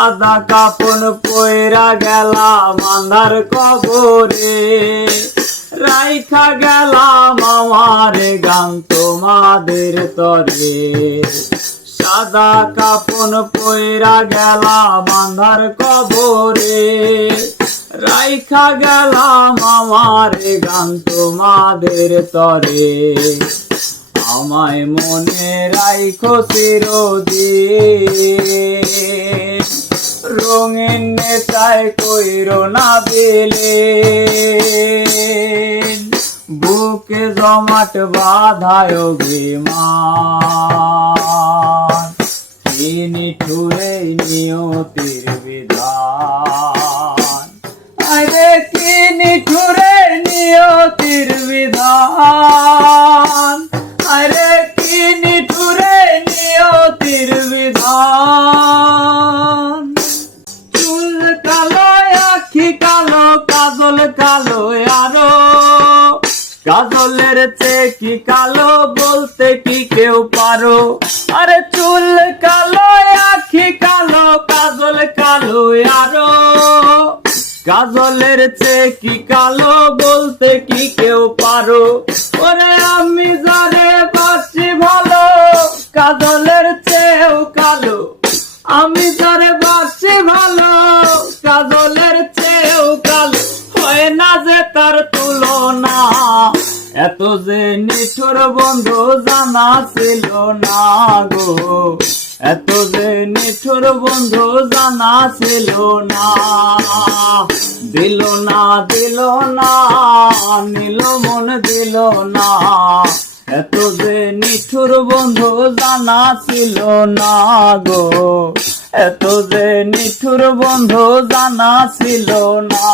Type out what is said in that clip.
সাদা কাপন পয়রা গেলাম আন্ধার কবরে, রাইখা গেলাম আমার গান তোমাদের তরে। সাদা কাপন পয়রা গেলাম আন্ধার কবরে, রাইখা গেলাম আমার গান তোমাদের তরে। আমায় মনে রাইখো চিরদিন, রঙিন নেশায় কইরো না বিলীন, বুকে জমাট বাঁধায় অভিমান, কি নিঠুরে নিয়তির বিধান, আরে কি নিঠুরে নিয়তির বিধান, আরে কি নিঠুরে নিয়তির বিধান। চুল কালো আখি কালো কাজল কালো আরো, কাজলের চেয়ে কি কালো বলতে কি কেউ পারো। আরে চুল কালো আখি কালো কাজল কালো আরো, কাজলের চেয়ে কি কালো বলতে কি কেউ পারো। ওরে আমি যারে বাসি ভালো কাজলের চেয়েও কালো, আমি যারে বাসি ভালো কাজলের চেয়েও কালো, হয় না যে তার তুলনা। এত যে নিঠুর বন্ধু জানা ছিল না গো, এত যে নিঠুর বন্ধু জানা ছিল না। দিল না দিল না নীল মন দিল না, এত যে নিঠুর বন্ধু জানা ছিল না গো, এত যে নিঠুর বন্ধু জানা ছিল না।